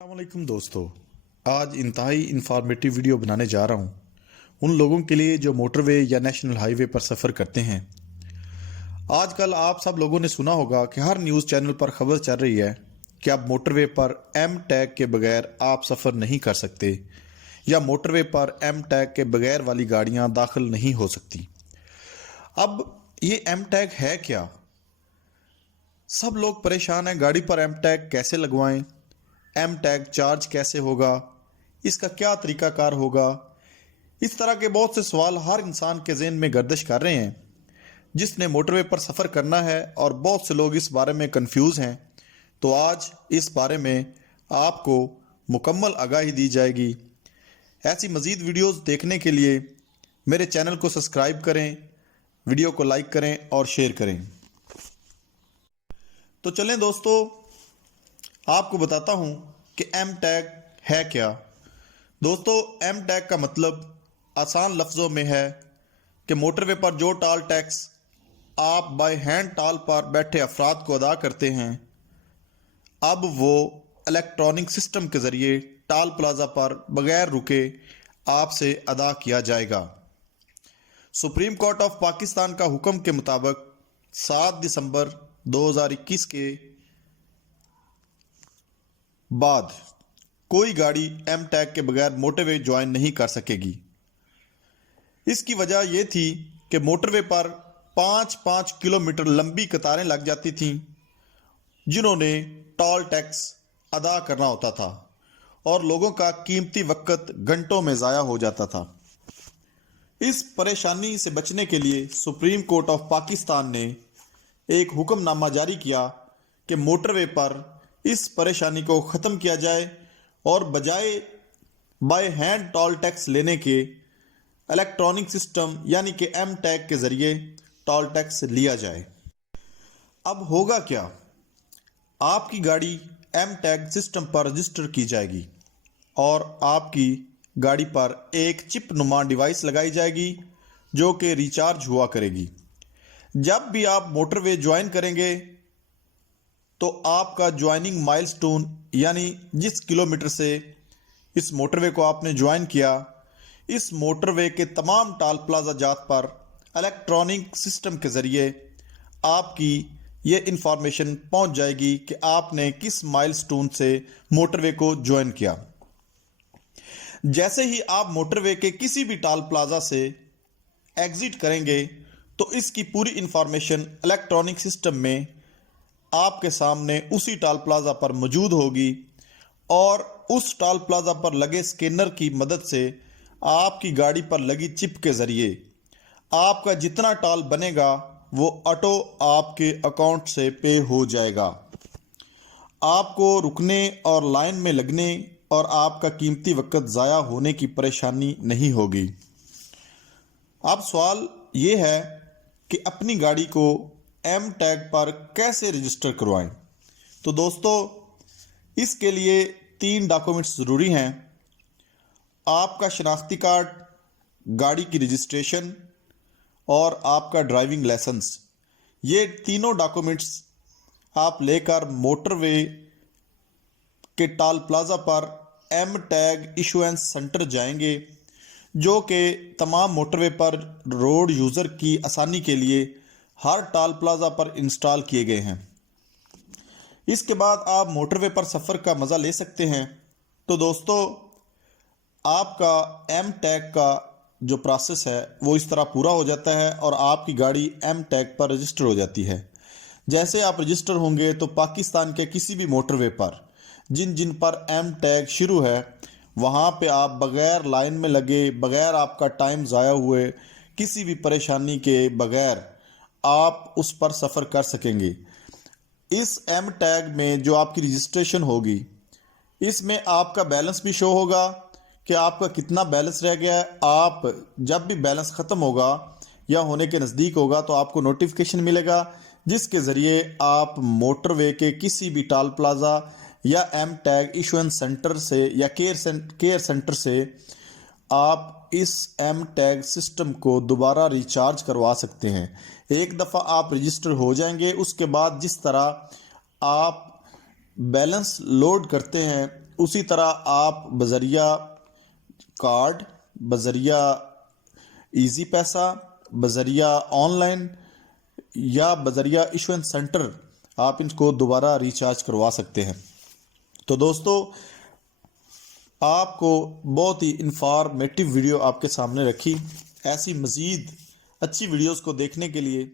अस्सलामुअलैकुम दोस्तों। आज इंतहाई इंफॉर्मेटिव वीडियो बनाने जा रहा हूँ उन लोगों के लिए जो मोटरवे या नेशनल हाईवे पर सफ़र करते हैं। आजकल आप सब लोगों ने सुना होगा कि हर न्यूज़ चैनल पर खबर चल रही है कि अब मोटरवे पर एम टैग के बगैर आप सफ़र नहीं कर सकते या मोटरवे पर एम टैग के बगैर वाली गाड़ियाँ दाखिल नहीं हो सकती। अब ये एम टैग है क्या? सब लोग परेशान हैं, गाड़ी पर एम टैग कैसे लगवाएं, एम टैग चार्ज कैसे होगा, इसका क्या तरीकाकार होगा। इस तरह के बहुत से सवाल हर इंसान के ज़हन में गर्दिश कर रहे हैं जिसने मोटरवे पर सफ़र करना है, और बहुत से लोग इस बारे में कंफ्यूज हैं। तो आज इस बारे में आपको मुकम्मल आगाही दी जाएगी। ऐसी मज़ीद वीडियोस देखने के लिए मेरे चैनल को सब्सक्राइब करें, वीडियो को लाइक करें और शेयर करें। तो चलें दोस्तों, आपको बताता हूं कि एम टैग है क्या। दोस्तों, एम टैग का मतलब आसान लफ्ज़ों में है कि मोटरवे पर जो टॉल टैक्स आप बाय हैंड टॉल पर बैठे अफराद को अदा करते हैं, अब वो इलेक्ट्रॉनिक सिस्टम के ज़रिए टॉल प्लाज़ा पर बगैर रुके आपसे अदा किया जाएगा। सुप्रीम कोर्ट ऑफ पाकिस्तान का हुक्म के मुताबिक 7 दिसंबर 2021 के बाद कोई गाड़ी एम टैग के बगैर मोटरवे ज्वाइन नहीं कर सकेगी। इसकी वजह यह थी कि मोटरवे पर 5-5 किलोमीटर लंबी कतारें लग जाती थीं जिन्होंने टोल टैक्स अदा करना होता था और लोगों का कीमती वक्त घंटों में ज़ाया हो जाता था। इस परेशानी से बचने के लिए सुप्रीम कोर्ट ऑफ पाकिस्तान ने एक हुक्मनामा जारी किया कि मोटरवे पर इस परेशानी को ख़त्म किया जाए और बजाय बाय हैंड टोल टैक्स लेने के इलेक्ट्रॉनिक सिस्टम यानी कि एम टैग के ज़रिए टोल टैक्स लिया जाए। अब होगा क्या? आपकी गाड़ी एम टैग सिस्टम पर रजिस्टर की जाएगी और आपकी गाड़ी पर एक चिप नुमा डिवाइस लगाई जाएगी जो कि रिचार्ज हुआ करेगी। जब भी आप मोटरवे ज्वाइन करेंगे तो आपका ज्वाइनिंग माइलस्टोन यानी जिस किलोमीटर से इस मोटरवे को आपने ज्वाइन किया, इस मोटरवे के तमाम टोल प्लाजा जात पर इलेक्ट्रॉनिक सिस्टम के ज़रिए आपकी ये इंफॉर्मेशन पहुंच जाएगी कि आपने किस माइलस्टोन से मोटरवे को ज्वाइन किया। जैसे ही आप मोटरवे के किसी भी टोल प्लाजा से एग्जिट करेंगे तो इसकी पूरी इंफॉर्मेशन इलेक्ट्रॉनिक सिस्टम में आपके सामने उसी टोल प्लाजा पर मौजूद होगी और उस टोल प्लाजा पर लगे स्कैनर की मदद से आपकी गाड़ी पर लगी चिप के ज़रिए आपका जितना टोल बनेगा वो ऑटो आपके अकाउंट से पे हो जाएगा। आपको रुकने और लाइन में लगने और आपका कीमती वक्त ज़ाया होने की परेशानी नहीं होगी। अब सवाल ये है कि अपनी गाड़ी को एम टैग पर कैसे रजिस्टर करवाएं। तो दोस्तों, इसके लिए 3 डॉक्यूमेंट्स ज़रूरी हैं। आपका शनाख्ती कार्ड, गाड़ी की रजिस्ट्रेशन और आपका ड्राइविंग लाइसेंस। ये तीनों डॉक्यूमेंट्स आप लेकर मोटरवे के टोल प्लाज़ा पर एम टैग इशुएंस सेंटर जाएंगे जो कि तमाम मोटरवे पर रोड यूज़र की आसानी के लिए हर टोल प्लाज़ा पर इंस्टॉल किए गए हैं। इसके बाद आप मोटरवे पर सफ़र का मज़ा ले सकते हैं। तो दोस्तों, आपका एम टैग का जो प्रोसेस है वो इस तरह पूरा हो जाता है और आपकी गाड़ी एम टैग पर रजिस्टर हो जाती है। जैसे आप रजिस्टर होंगे तो पाकिस्तान के किसी भी मोटरवे पर जिन जिन पर एम टैग शुरू है वहाँ पे आप बग़ैर लाइन में लगे, बग़ैर आपका टाइम ज़ाया हुए, किसी भी परेशानी के बग़ैर आप उस पर सफ़र कर सकेंगे। इस एम टैग में जो आपकी रजिस्ट्रेशन होगी, इसमें आपका बैलेंस भी शो होगा कि आपका कितना बैलेंस रह गया है। आप जब भी बैलेंस ख़त्म होगा या होने के नज़दीक होगा तो आपको नोटिफिकेशन मिलेगा जिसके ज़रिए आप मोटरवे के किसी भी टोल प्लाज़ा या एम टैग इशुएंस सेंटर से या केयर सेंटर से आप इस एम टैग सिस्टम को दोबारा रिचार्ज करवा सकते हैं। एक दफ़ा आप रजिस्टर हो जाएंगे, उसके बाद जिस तरह आप बैलेंस लोड करते हैं اسی طرح آپ بذریعہ کارڈ، بذریعہ ایزی پیسہ، بذریعہ آن لائن یا بذریعہ ایشوئنس سینٹر آپ ان کو دوبارہ ریچارج کروا سکتے ہیں۔ تو دوستو، آپ کو بہت ہی انفارمیٹیو ویڈیو آپ کے سامنے رکھی۔ ایسی مزید اچھی ویڈیوز کو دیکھنے کے لیے